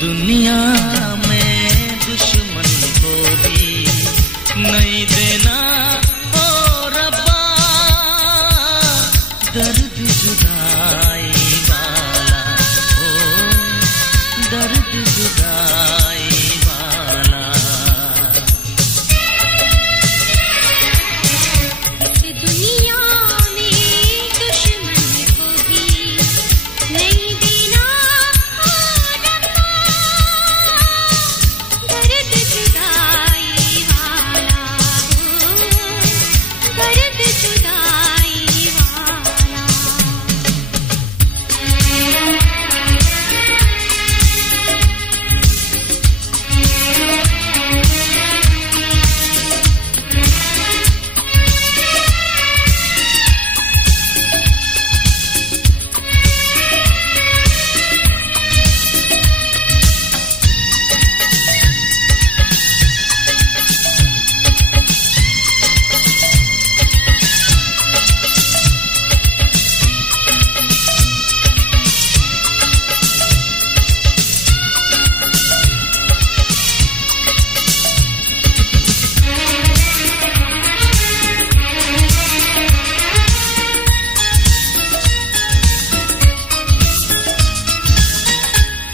दुनिया में दुश्मन को भी नहीं देना ओ रब्बा, दर्द जुदाई वाला, ओ दर्द जुदाई वाला। इस दुनिया में दुश्मन को भी नहीं देना ओ रब्बा, दर्द जुदाई वाला, ओ दर्द जुदाई वाला।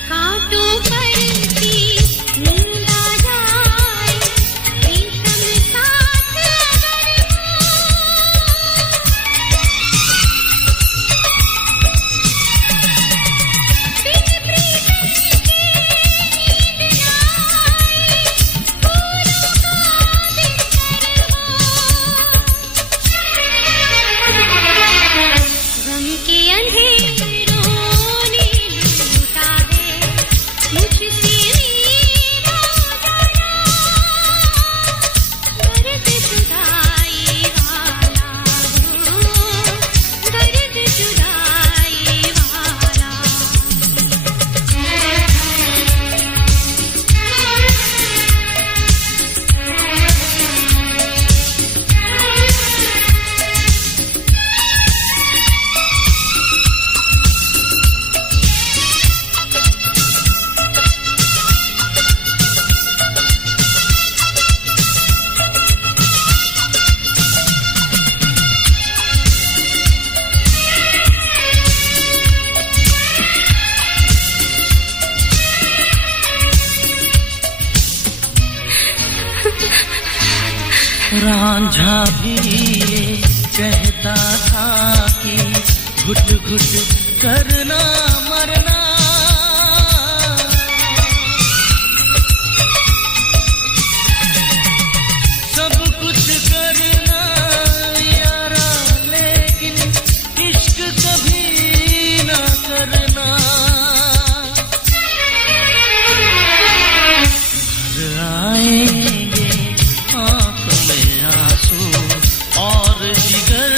कांटों पर भी नींद आ जाए, प्रीतम साथ अगर बिन प्रीतम के नींद न आए, फूलों का बिस्तर हो। गम के अंधेरों ने लूटा है मुझसे मेरा जाना, दर्द जुदाई वाला, हो दर्द जुदाई वाला। रांझा भी ये कहता था कि घुट घुट करना मरना, सब कुछ करना यारा, लेकिन इश्क कभी ना करना। भर आएंगे आँख में आंसू और जिगर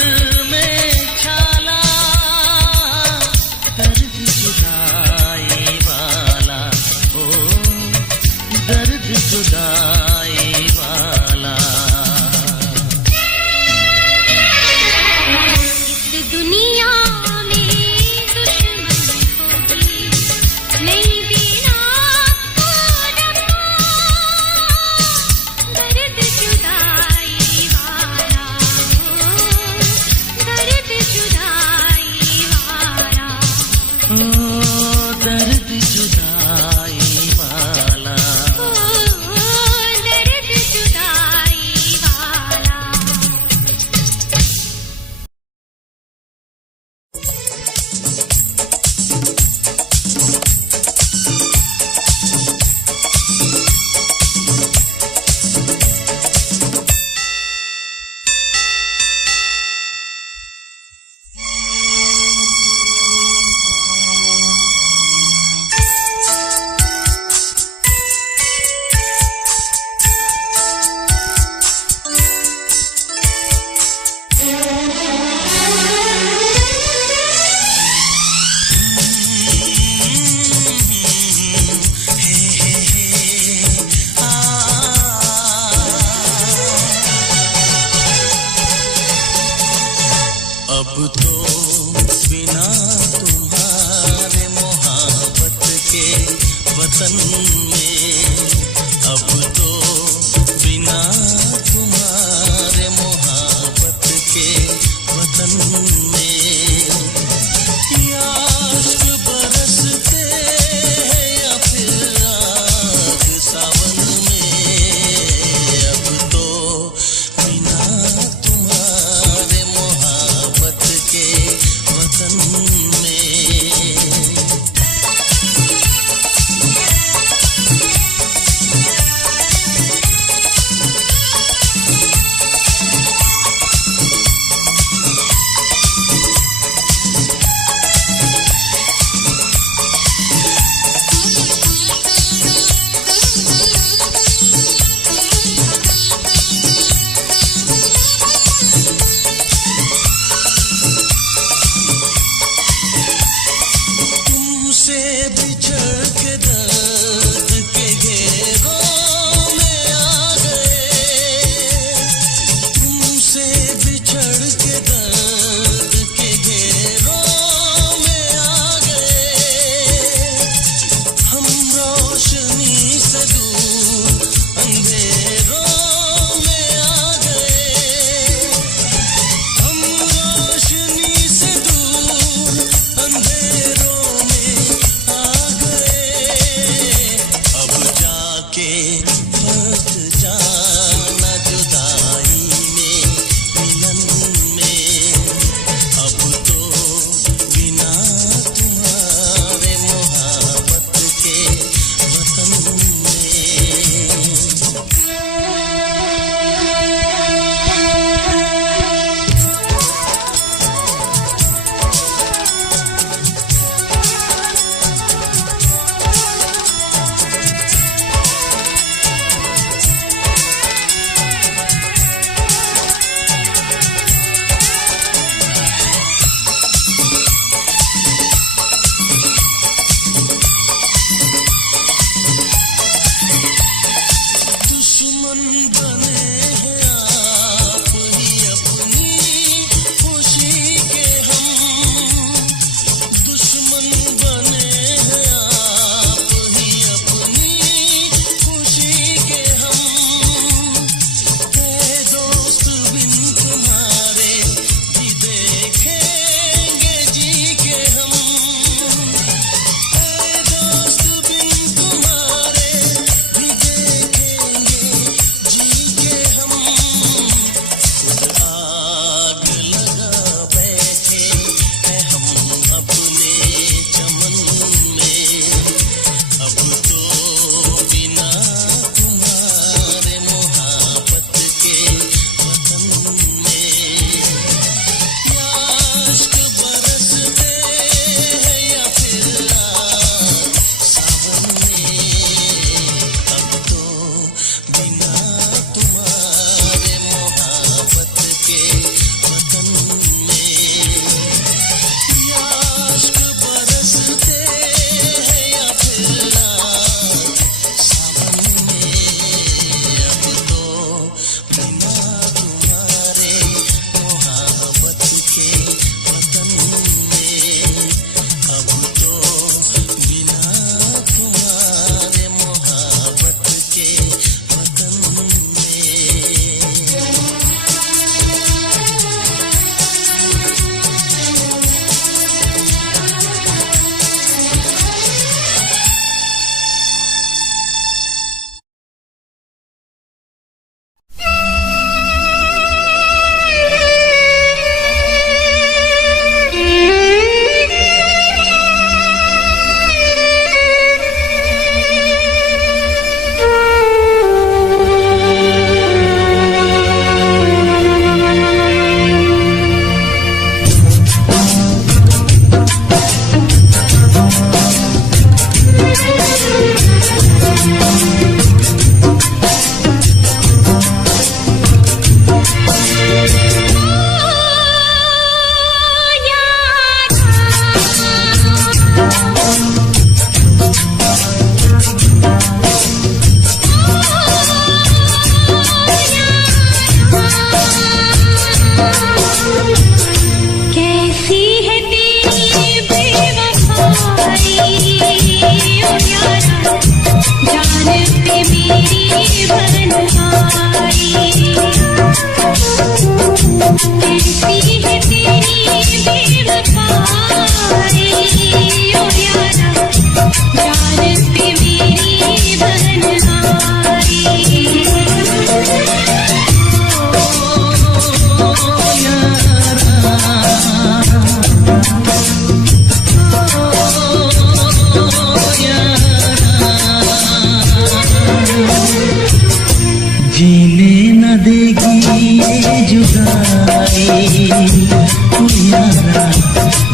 में छाला, दर्द जुदाई वाला, ओ दर्द जुदाई वाला। इस दुनिया में दुश्मन को भी नहीं देना ओ रब्बा, दर्द जुदाई वाला, हो दर्द जुदाई वाला। ओ दर्द जुदाई वाला। ओ दर्द जुदाई वाला। अब तो बिना तुम्हारे मोहब्बत के वतन अंधेरों में आ गए हम, रोशनी से दूर अंधेरों में आ गए। अब जाके फंस जाना जुदाई में, मिलन में। अब तो बिना तुम्हारे मोहब्बत के वतन में। दुश्मन बने हैं आप ही अपनी खुशी के हम, दुश्मन बने हैं आप ही अपनी खुशी के हम। ऐ दोस्त बिन तुम्हारे भी देखेंगे जी के हम, ऐ दोस्त बिन तुम्हारे भी देखेंगे जी के हम। खुद आग लगा बैठे हैं हम अपने चमन में। अब तो बिना तुम्हारे मोहब्बत के वतन में। याश्क बरसते हैं या फिर सावन में। अब तो बिना तुम्हारे मोहब्बत के वतन में। याश्क बरसते हैं या फिर सावन में। अब तो बिना तुम्हारे मोहब्बत के वतन में। अब तो बिना तुम्हारे मोहब्बत के वतन में। कैसी है तेरी बेवफाई ओ यारा, जान पे मेरी बन आई। कैसी है तेरी बेवफाई ओ यारा, जान पे मेरी बन आई। जीने न देगी ये जुदाई तू यारा,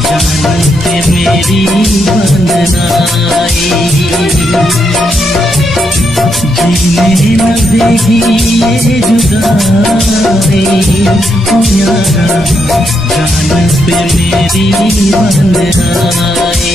जान पे मेरी बंदनाई। जीने न देगी ये जुदाई तू यारा, जान पे मेरी बंदनाई।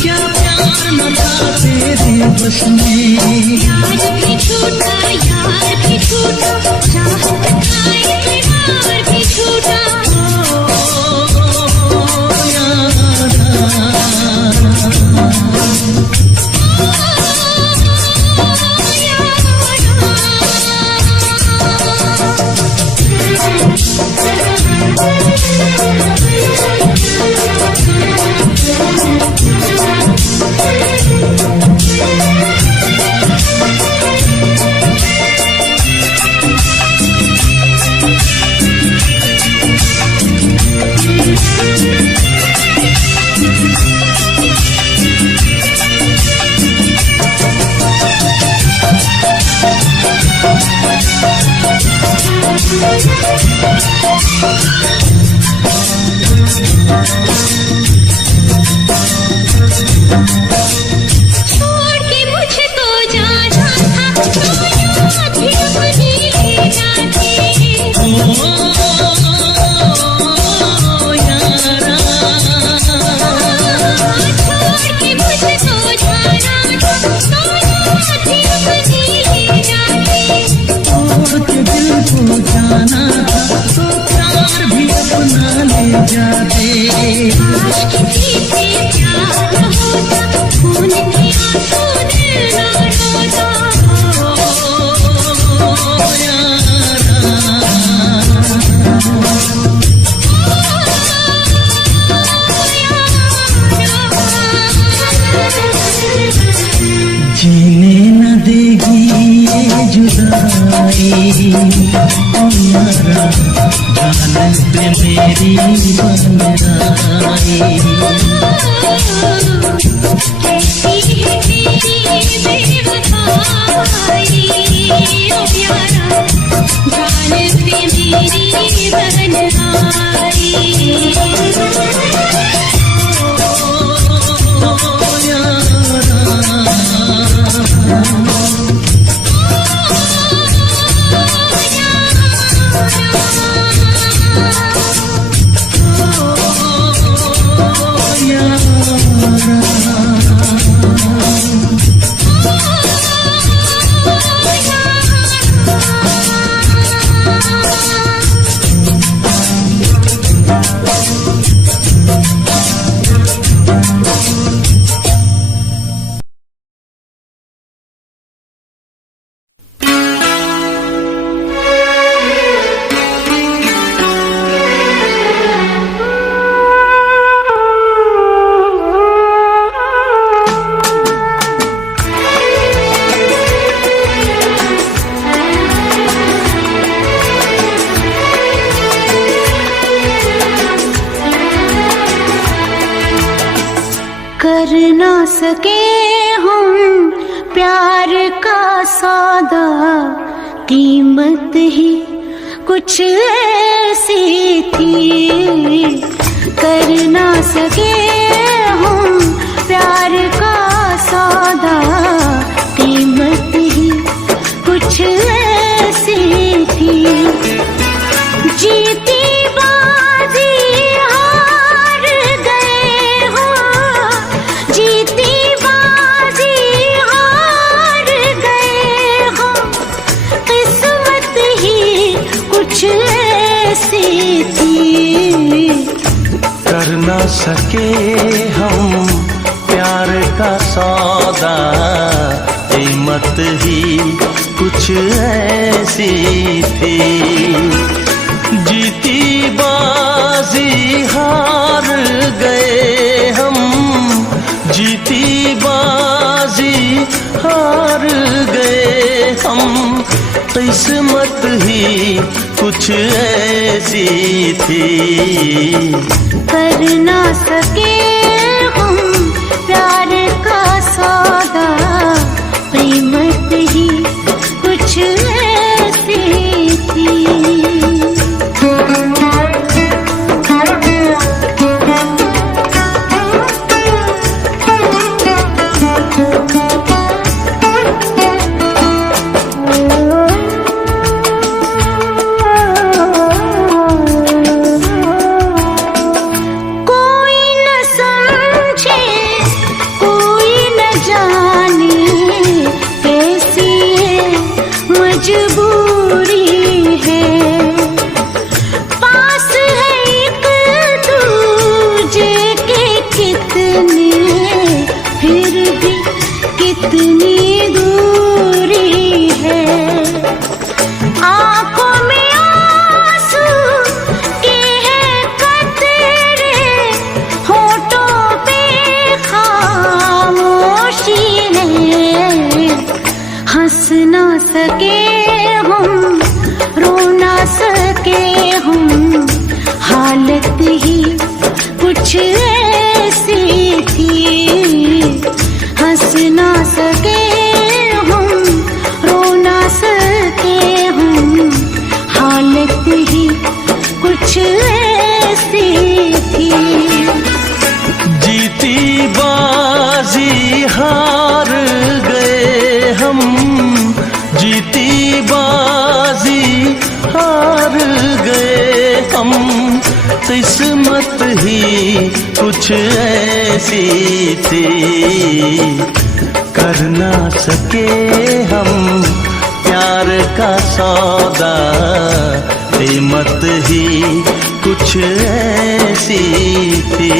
क्या प्यार न था तेरे बस में। यार भी छूटा, यार भी छूटा, चाहत का इकरार भी छूटा। छोड़ के मुझको जाना था, तो याद भी अपनी ले जाते। छोड़ के मुझको जाना था, तो याद भी अपनी ले जाते। छोड़ के दिल को जाना था तो प्यार भी अपना ले जाते। काश किसी से प्यार होता, खून के आंसू दिल ना रोता। जीने न देगी ये जुदाई, ओ यारा जान पे मेरी बन आई। कैसी है तेरी बेवफाई, ओ प्यारा जान पे मेरी बन आई। कर ना सके हम प्यार का सौदा, कीमत ही कुछ ऐसी थी। कर ना सके हम प्यार का सौदा, कीमत ही कुछ ऐसी थी। जीती बाजी हार गए हो, जीती बाजी हार गए हो। किस्मत ही कुछ ऐसी थी। कर न सके हम प्यार का सौदा, कीमत ही कुछ ऐसी थी। जीती बाजी हार गए हम, जीती बाजी हार गए हम। किस्मत ही कुछ ऐसी थी। कर ना सके हम प्यार का सौदा, कीमत ही कुछ ऐसी थी। कोई न भी कितनी दूरी है। आंखों में आंसू के हैं कतरे, होठों पे खामोशी है। हंस ना सके हम, रो ना सके हम, हालत ही कुछ ऐसी थी। हंस ना सके हम, रो ना सके हम, हालत ही कुछ ऐसी थी। जीती बाजी हार गए हम, जीती बाजी हार गए हम। किस्मत ही कुछ ऐसी थी, कर ना सके हम प्यार का सौदा। कीमत ही कुछ ऐसी थी।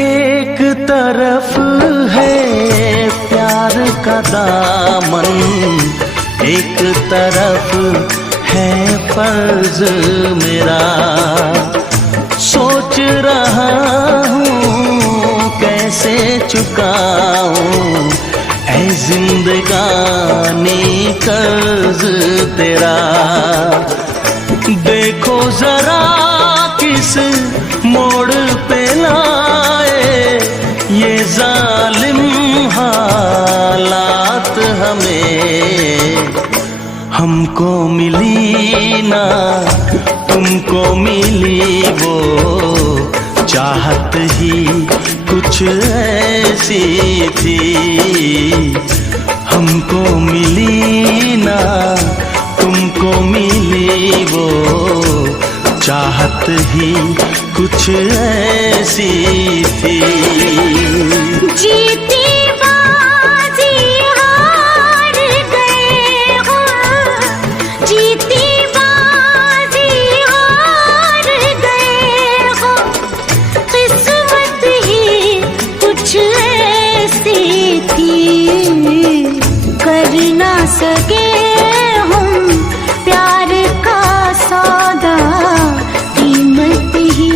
एक तरफ है प्यार का दामन, एक तरफ है फर्ज मेरा। सोच रहा हूँ कैसे चुकाऊं ऐ जिंदगानी कर्ज तेरा। देखो जरा किस मोड़ पे लाए ये जालिम हालात हमें। हमको मिली ना तुमको मिली वो चाहत ही कुछ ऐसी थी। हमको मिली ना तुमको मिली वो चाहत ही कुछ ऐसी थी। जीती बाजी हार गए हो, जीती बाजी हार गए हो। किस्मत ही कुछ ऐसी थी, कर ना सके हम प्यार का सौदा। कीमत ही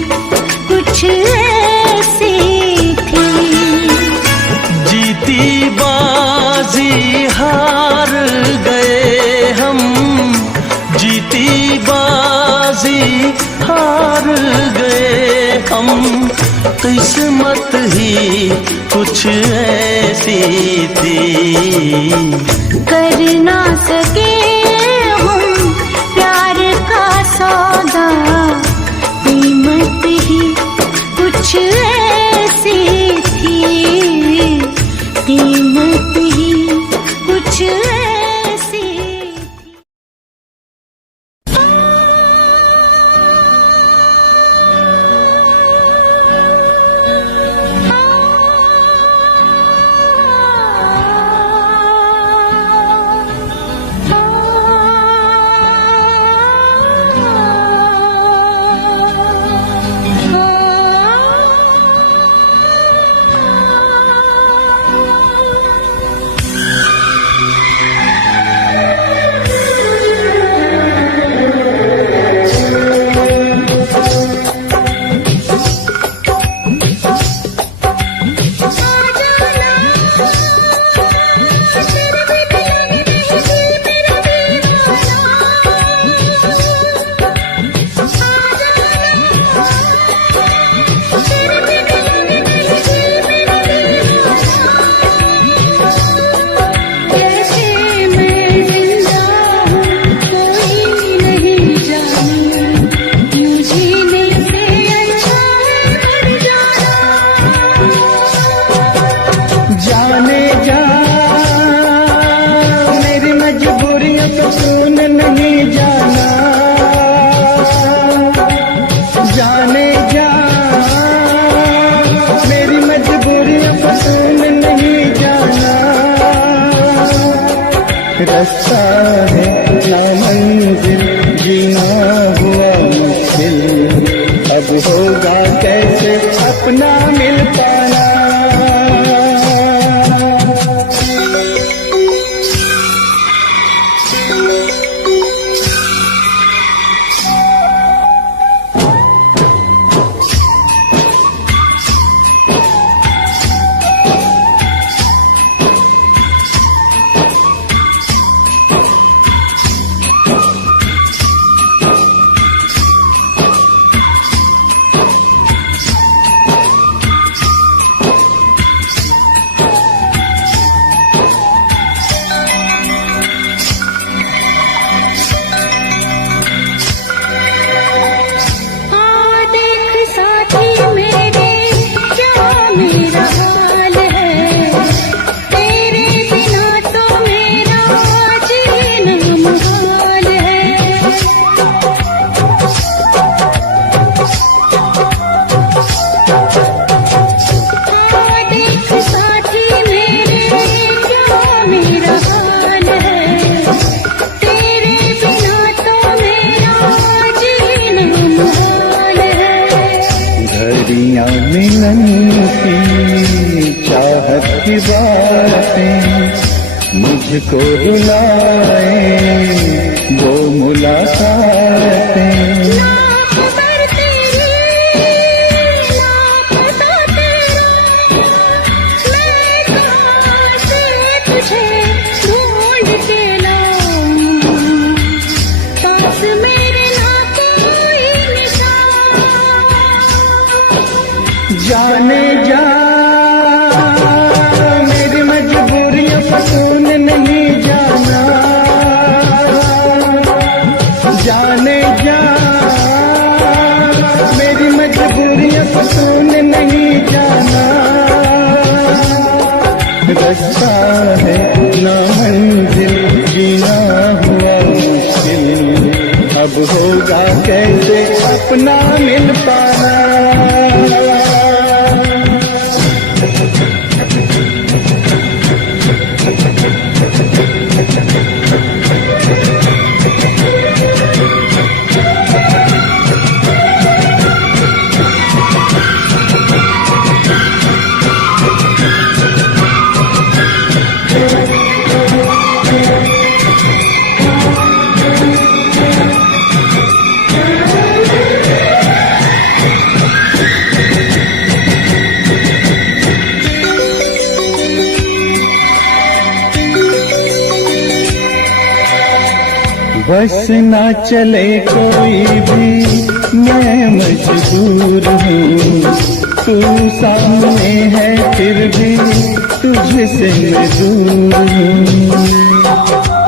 कुछ ऐसी थी। जीती बाजी हार गए हम, जीती बाजी हार गए हम। किस्मत ही कुछ ऐसी थी, कर ना सके हम प्यार का सौदा। कीमत ही कुछ ऐसी थी, कीमत ही कुछ ऐसी थी। रास्ता है ना मंजिल, जीना हुआ मुश्किल, अब होगा कैसे अपना मिल पाना। मिलन की चाहत की बातें मुझको रुलाए, वो मुलाकातें जाने जा मेरी मजबूरियों पर तूने नहीं जाना, जाने जा मेरी मजबूरियों पर तूने नहीं जाना। रास्ता है ना मंजिल, जीना हुआ मुश्किल, अब होगा कैसे अपना मिल पाना। बस ना चले कोई भी, मैं मजबूर हूँ, तू सामने है फिर भी तुझसे मैं दूर हूँ।